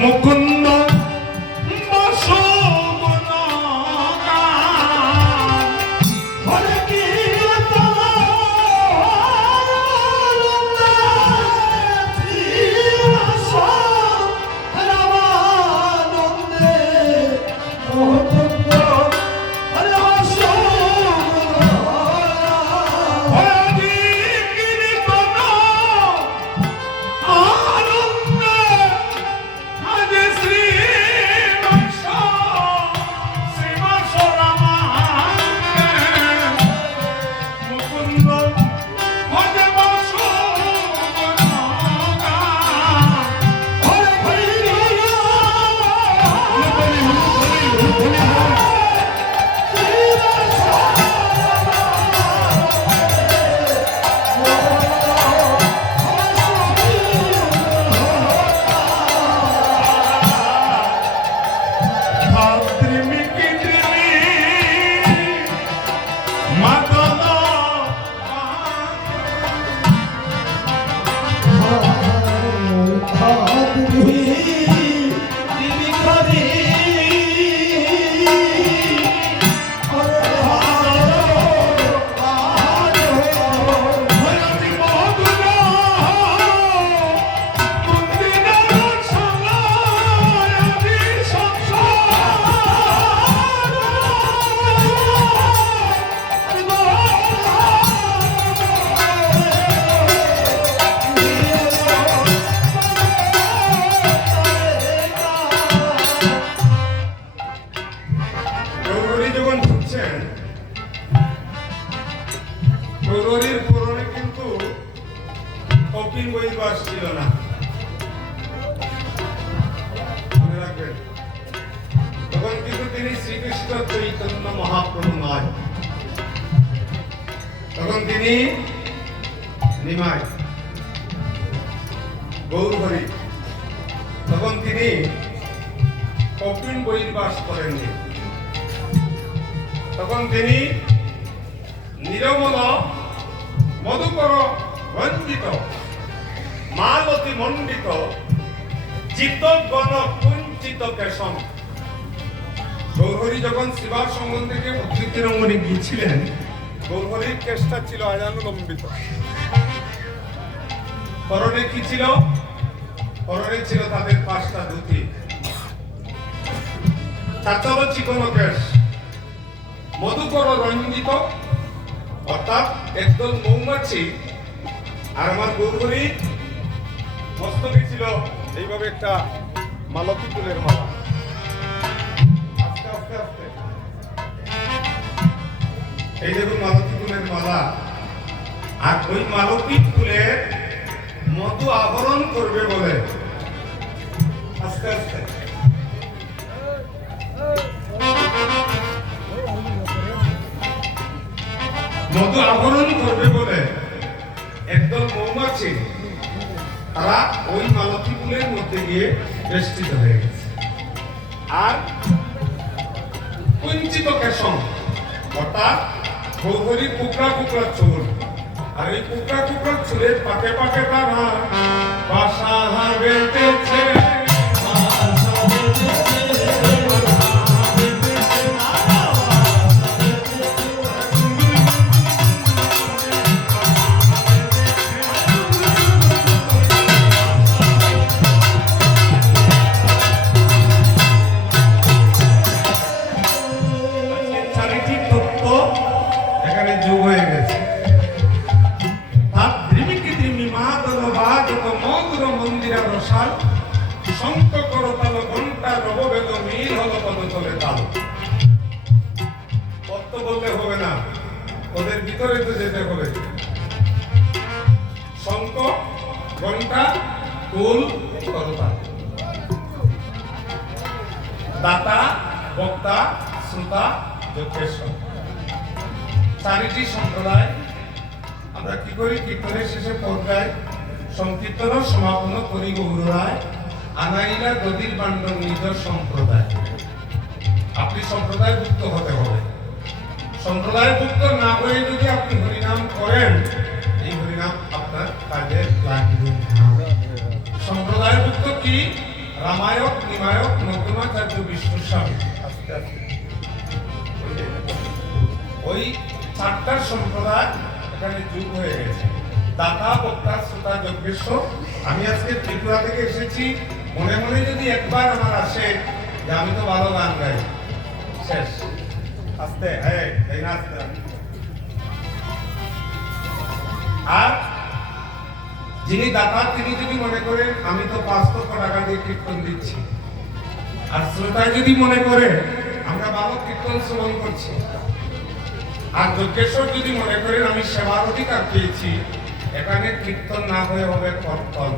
মুকুন্দ ছিল না, মনে রাখবেন। তখন কিন্তু তিনি শ্রীকৃষ্ণ চৈতন্য মহাপ্রভু নয়, তখন তিনি নিমাই গৌরহরি, তখন তিনি কপিল বহির্বাস করেননি, তখন তিনি নিরমল মধুকর রঞ্জিত মালতী মণ্ডিত চিত্তগণ কুঞ্চিত কেশম। গৌরহরি যখন শিবার সঙ্গম থেকে উদ্ধৃতির অঙ্গনে গিয়েছিলেন, গৌরহরির কেশটা ছিল আজানুলম্বিত। পরনে কি ছিল? পরনে ছিল তাদের 5টা ধুতি, চাচল চিকন কেশ, মধুকর রঞ্জিত, অর্থাৎ একদল মৌমাছি। আর আমার গৌরহরি মস্তকে ছিল এইভাবে একটা মালতী ফুলের মালা। আস্তে আস্তে আস্তে এই দেখুন মালতী ফুলের মালা, আর ওই মালতী ফুলের মধু আবরণ করবে বলে আস্তে আস্তে মধু আবরণ করবে বলে একদল মৌমাছি তারা ওই মালতী ফুলের মধ্যে গিয়ে বেষ্টিত হয়ে গেছে। আর কুঞ্চিত কেশম অর্থাৎ গৌরহরির কুকড়া কুকড়া চুল, আর এই কুকড়া কুকড়া চুলের পাকে পাকে তারা বাসা বেঁধেছে। চারিটি তত্ত্ব এখানে যোগ হয়ে গেছে। তার দ্রিমিকি দ্রিমি মাদল বাদক মধুর মন্দিরা রসাল শঙ্খ করতাল ঘন্টা রববেদ মিল হলো পদতলে তাল। কত বললে হবে না, ওদের ভিতরে তো যেতে হবে। শঙ্খ ঘন্টা কুল করতাল, দাতা বক্তা শ্রোতা যজ্ঞেশ্বর, চারিটি সম্প্রদায়। আমরা কি করি, কীর্তনের শেষে পর্যায়ে সংকীর্তন সমাপন করি গৌরায় আনাইলা গদির বান্ডন নিজ সম্প্রদায়। আপনি সম্প্রদায়ভুক্ত হতে হবে। সম্প্রদায়ভুক্ত না হয়ে যদি আপনি হরিনাম করেন, এই হরিনাম আপনার কাজে লাগবে না। সম্প্রদায়ভুক্ত কি? রামায়ক, নিমায়ক, নতুনাচার্য, বিষ্ণুস্বামী, আস্তে আস্তে ওই চারটা সম্প্রদায় এখানে যুগ হয়ে গেছে। দাতা বক্তা শ্রোতা যজ্ঞেশ্বর। আমি আজকে ত্রিপুরা থেকে এসেছি, মনে মনে যদি একবার আমার আসে যে আমি তো ভালো গান গাই, শেষ। আস্তে তাই না, আস্তে। আর যিনি দাতা তিনি যদি মনে করেন আমি তো 5 লক্ষ টাকা দিয়ে কীর্তন দিচ্ছি, আর শ্রোতায় যদি মনে করে আমরা ভালো কীর্তন শ্রবণ করছি, আর যজ্ঞেশ্বর যদি মনে করেন আমি সেবার অধিকার পেয়েছি, এখানে কীর্তন না হয়ে হবে কর্তন।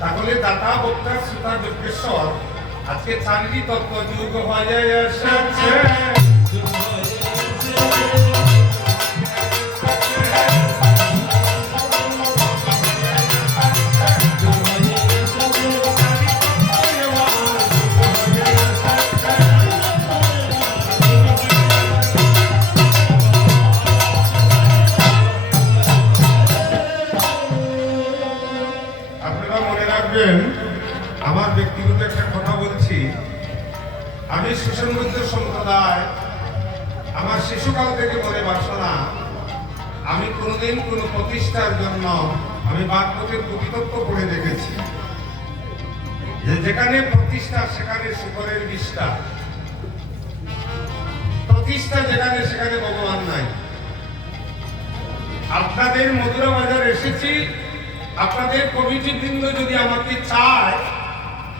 তাহলে দাতা বক্তা শ্রোতা যজ্ঞেশ্বর আজকে চারিটি তত্ত্ব যুগ হয়ে এসেছে। আমার ব্যক্তিগত একটা কথা বলছি, আমি সুসংবদ্ধ সম্প্রদায়, আমার শিশুকাল থেকে মনে বাসনা, আমি কোনোদিন কোনো প্রতিষ্ঠার জন্য আমি বাগবতের প্রতিতত্ত্ব পড়ে দেখেছি যে যেখানে প্রতিষ্ঠা সেখানে শুকরের বিষ্ঠা, প্রতিষ্ঠা যেখানে সেখানে ভগবান নাই। আপনাদের মধুরা বাজার এসেছি, আপনাদের কমিটি বৃন্দ যদি আমাকে চায়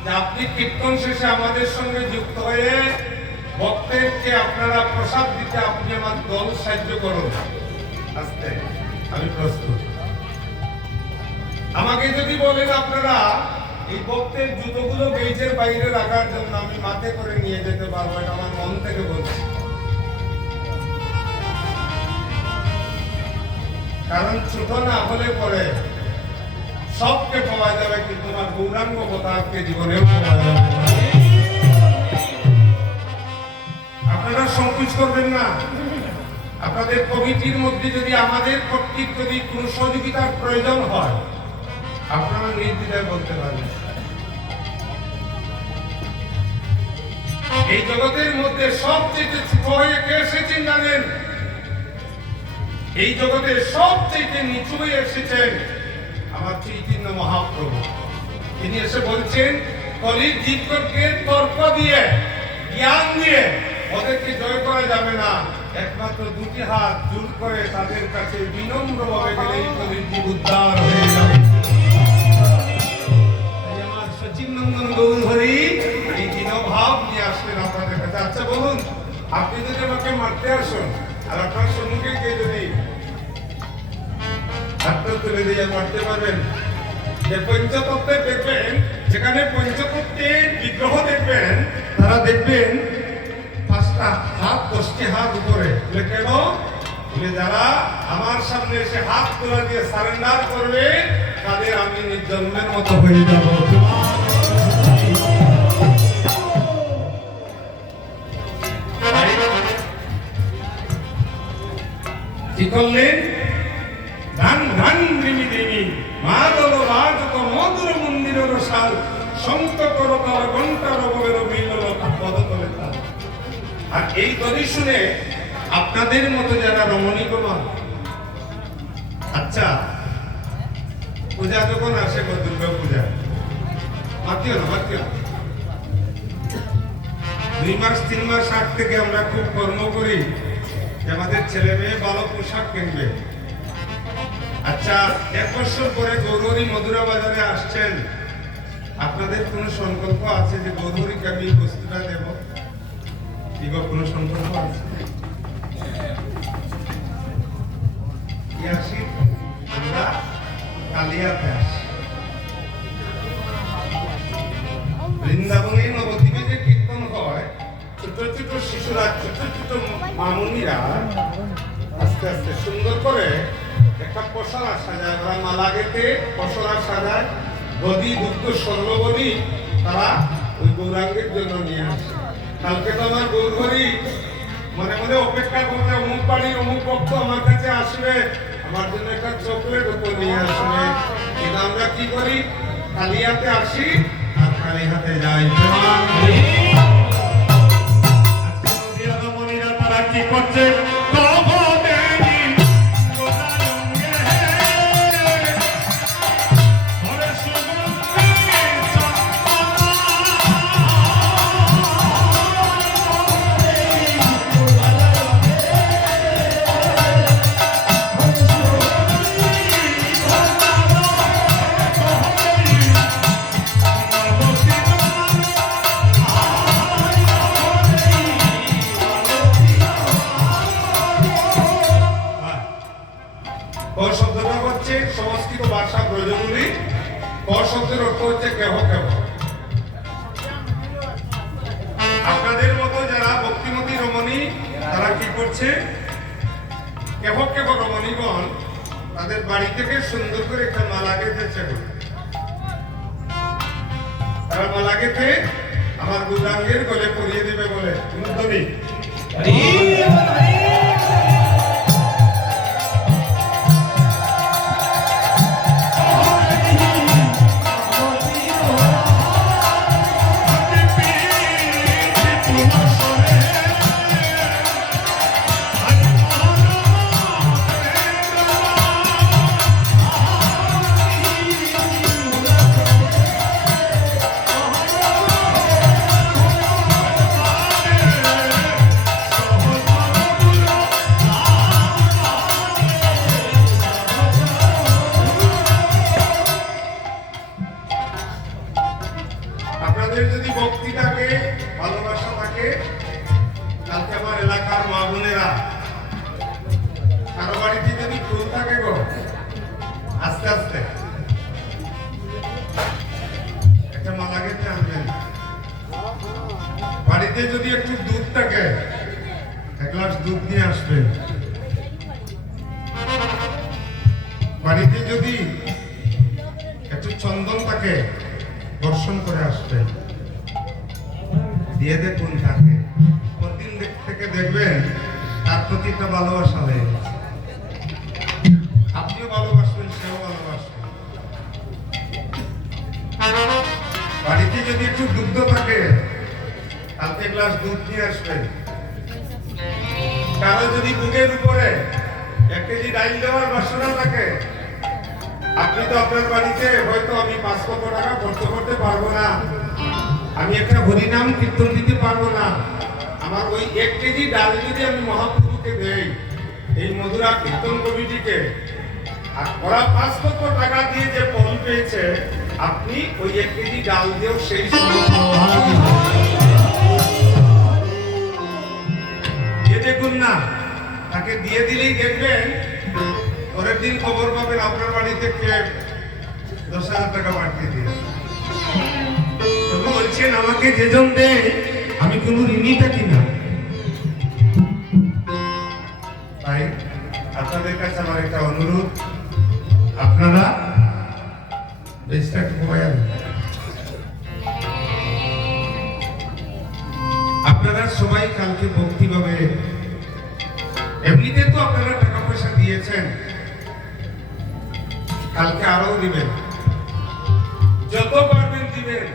যে আপনি কীর্তন শেষে আমাদের সঙ্গে যুক্ত হয়ে ভক্তদেরকে আপনারা প্রসাদ দিতে আপনি আমার দল সাহায্য করুন, আস্তে আমি প্রস্তুত। আমাকে যদি বলেন আপনারা এই ভক্তের জুতোগুলো গেইটের বাইরে রাখার জন্য, আমি মাথে করে নিয়ে যেতে পারবো, এটা আমার মন থেকে বলছি। কারণ ছোট না হলে পরে সবকে পাওয়া যাবে, কিন্তু আমার গৌরাঙ্গ অবতারকে জীবনেও পাওয়া যাবে। আপনারা সংকোচ করবেন না। আপনাদের কমিটির মধ্যে যদি আমাদের কর্তৃক যদি কোনো সহযোগিতার প্রয়োজন হয়, আপনারা নির্দ্বিধায় বলতে পারেন। এই জগতের মধ্যে সবচেয়ে ছোট হয়ে কে এসেছেন জানেন? এই জগতের সবচেয়ে নিচু হয়ে এসেছেন আমার চৈতন্য মহাপ্রভু। তিনি এসে বলছেন কলির জীবকে তর্ক দিয়ে জ্ঞান দিয়ে ওদেরকে জয় করা যাবে না, একমাত্র দুটি হাত জোর করে তাদের কাছে বিনম্রভাবে গেলে এই কলির জীব উদ্ধার হয়ে যাবে। আমার সচিন নন্দন গৌর হরি এই দীনভাব নিয়ে আসলেন আপনাদের কাছে। আচ্ছা বলুন, আপনি যদি আমাকে মারতে আসুন আর আপনার সম্মুখে কে যদি হাতটা তুলে দিয়ে মারতে পারবেন? যে পঞ্চতত্ত্বে দেখবেন, যেখানে পঞ্চতত্ত্বের বিগ্রহ দেখবেন, তারা দেখবেন 5টা হাত 10টি হাত উপরে। কেন? যারা আমার সামনে এসে হাত তোলা দিয়ে সারেন্ডার করবে তাদের আমি নির্জন্মের মতো হয়ে যাব। কি করলেন? ধান ধান দ্রিমি দ্রিমি মাদল বাদক মধুর মন্দির রসাল শঙ্খ করতাল ঘণ্টা রবের মিলল পদতলে তাল। আর এই ধ্বনি শুনে আপনাদের মতো যারা রমণীগণ, আচ্ছা পূজা যখন আসে, দুর্গা পূজা, মাতিও না 2 মাস 3 মাস আগ থেকে আমরা খুব কর্ম করি যে আমাদের ছেলে মেয়ে ভালো পোশাক কিনবে। আচ্ছা, 1 বছর পরে গৌরহরি মধুরা বাজারে আসছেন, আপনাদের কোনো সংকল্প আছে যে গৌরহরিকে আমি এই বস্তুটা দেব? কি গো, কোনো সংকল্প আছে? কি আসি আমরা কালিয়াতে আসি। বৃন্দাবনে নবদ্বীপে যে কীর্তন হয়, ছোট ছোট শিশুরা, ছোট ছোট মামুনিরা আস্তে আস্তে সুন্দর করে একটা পশরা সাজায়, ওরা মালা গেঁথে পশরা সাজায়, দধি দুগ্ধ সর্ববধি তারা ওই গৌরাঙ্গের জন্য নিয়ে আসে। কালকে তো আমার গৌরহরি মনে মনে অপেক্ষা করবে, অমুক বাড়ির অমুক ভক্ত আমার কাছে আসবে, আমার জন্য একটা চকলেট উপর নিয়ে আসবে। কিন্তু আমরা কি করি? খালি হাতে আসি আর খালি হাতে যাই। তারা কি করছে? শব্দটা হচ্ছে সংস্কৃত ভাষা ব্রজমূলী। শব্দের অর্থ হচ্ছে কেহ কেহ। আপনাদের মতো যারা ভক্তিমতী রমণী, তারা কি করছে? কেহ কেহ রমণীগণ তাদের বাড়ি থেকে সুন্দর করে একটা মালা গেঁথেছে। তারা মালা গেঁথে আমার গৌরাঙ্গের গলে পরিয়ে দেবে বলে। ধ্বনি যদি ভক্তি থাকে, ভালোবাসা থাকে, কালকে আমার এলাকার মা বোনেরা কারো বাড়িতে যদি ফুল থাকে গো, আস্তে আস্তে একটা মালা গেঁথে আনবেন। বাড়িতে যদি একটু দুধ থাকে, 1 গ্লাস দুধ নিয়ে আসবেন। বাড়িতে যদি একটু চন্দন থাকে, দর্শন করে আসবেন, দিয়ে দেখুন তাকে। প্রতিদিন থেকে দেখবেন তার প্রতি একটা ভালোবাসা হয়ে গেছে। আপনিও ভালোবাসবেন, সেও ভালোবাসবেন। বাড়িতে যদি একটু দুগ্ধ থাকে, কালকে গ্লাস দুধ নিয়ে আসবেন। কারো যদি বুকের উপরে 1 কেজি ডাইল দেওয়ার বাসনা থাকে, আপনি তো আপনার বাড়িতে হয়তো আমি 5 লক্ষ টাকা খরচ করতে পারবো না, আমি একটা হরিনাম কীর্তন দিতে পারবো না, আমার ওই 1 কেজি ডাল যদি আমি মহাপ্রভুকে দেই, এই মধুরা কীর্তন কমিটিকে, আর ওরা 5 লক্ষ টাকা দিয়ে যে ফল পেয়েছে, আপনি ওই 1 কেজি ডাল দিয়েও সেই দিয়ে দেখুন না, তাকে দিয়ে দিলেই দেখবেন পরের দিন খবর পাবেন আপনার বাড়িতে কে 10,000 টাকা পাঠিয়ে দিয়ে বলছেন আমাকে যেজন দেয় আমি কোনো ঋণী থাকি না। তাই আপনাদের কাছে আমার একটা অনুরোধ, আপনারা আপনারা সবাই কালকে ভক্তি ভাবে, এমনিতে তো আপনারা টাকা পয়সা দিয়েছেন, কালকে আরো দিবেন, যত পারবেন দিবেন,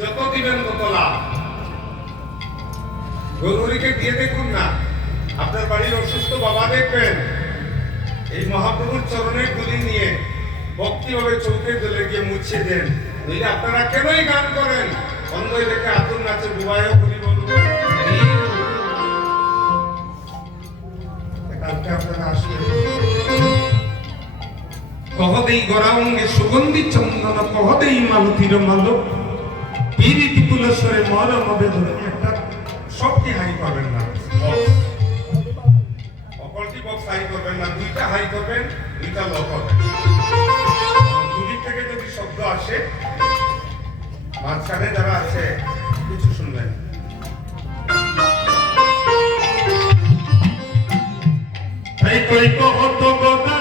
যত দিবেন তত লাভ। গৌরহরিকে দিয়ে দেখুন না, আপনার বাড়ির অসুস্থ বাবা দেখবেন এই মহাপ্রভুর চরণের ধুলি নিয়ে ভক্তিভাবে চৌকে জলে গিয়ে মুছে দেন। আপনারা কেনই গান করেন, অন্ধ দেখে আতুর নাচে বুবায়ও করি বলবো। কালকে আপনারা আসবেন। কহদেই গরাঙ্গে সুগন্ধি চন্দন কহদেই মালতীর মালক পীরিতি কুলস্বরে মরম বেদন। একটা সবটি হাই করবেন না, অকলটি বক্স হাই করবেন না, দুইটা হাই করবেন, দুইটা লো করবেন। দুদিক থেকে যদি শব্দ আসে মাঝখানে যারা আছে কিছু শুনবেন। এই কই কত কথা